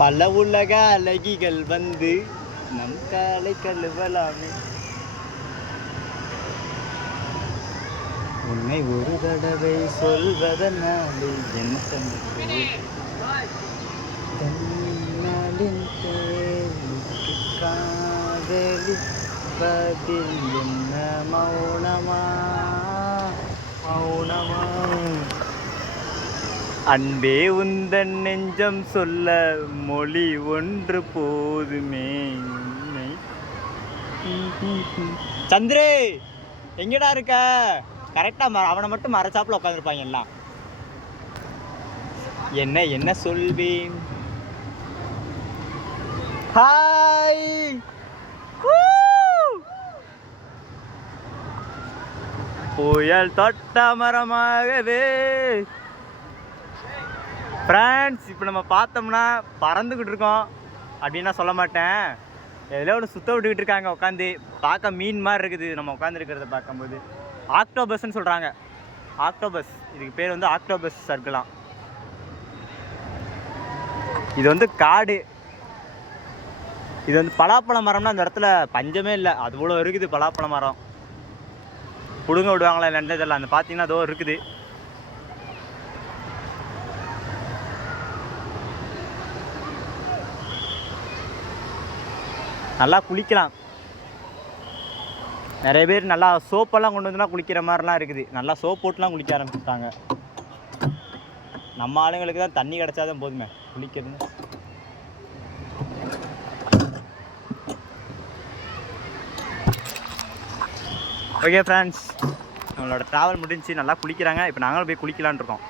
பல உலக அழகிகள் வந்து நம் காலை கழுவலாமே. உன்னை ஒரு தடவை சொல்வதனாலே என்ன தன்னாலின் தேவிக்கு காதலி பதில் என்ன மௌனமா மௌனமா. அன்பே உந்தன் நெஞ்சம் சொல்ல மொழி ஒன்று போதுமே. சந்திரே எங்கடா இருக்க? கரெக்டா அவனை மட்டும் மறைச்சாப்புல உட்காந்துருப்பாங்க எல்லாம். என்ன என்ன சொல்வேன்? ஹாய் புயல் தொட்ட மரமாகவே. ஃப்ரெண்ட்ஸ், இப்போ நம்ம பார்த்தோம்னா பறந்துக்கிட்டு இருக்கோம் அப்படின்னா சொல்ல மாட்டேன். எதில் ஒன்று சுத்த விட்டுக்கிட்டு இருக்காங்க உட்காந்து. பார்க்க மீன் மாதிரி இருக்குது நம்ம உட்காந்துருக்கிறத பார்க்கும்போது. ஆக்டோபஸ்ன்னு சொல்கிறாங்க. ஆக்டோபஸ், இதுக்கு பேர் வந்து ஆக்டோபஸ் சர்க்கலாம். இது வந்து காடு. இது வந்து பலாப்பழ மரம்னா அந்த இடத்துல பஞ்சமே இல்லை, அது இவ்வளோ இருக்குது பலாப்பழ மரம். பிடுங்க விடுவாங்களா இல்லைன்னு தெரியல. அந்த பார்த்தீங்கன்னா அதோ இருக்குது. நல்லா குளிக்கலாம். நிறைய பேர் நல்லா சோப்பெல்லாம் கொண்டு வந்துலாம் குளிக்கிற மாதிரிலாம் இருக்குது. நல்லா சோப் போட்டுலாம் குளிக்க ஆரம்பிச்சிட்டாங்க. நம்ம ஆளுங்களுக்கு தான் தண்ணி கிடச்சாதான் போதுமே குளிக்கிறது. ஓகே ஃப்ரெண்ட்ஸ், நம்மளோட ட்ராவல் முடிஞ்சு நல்லா குளிக்கிறாங்க. இப்போ நாங்களும் போய் குளிக்கலான் இருக்கோம்.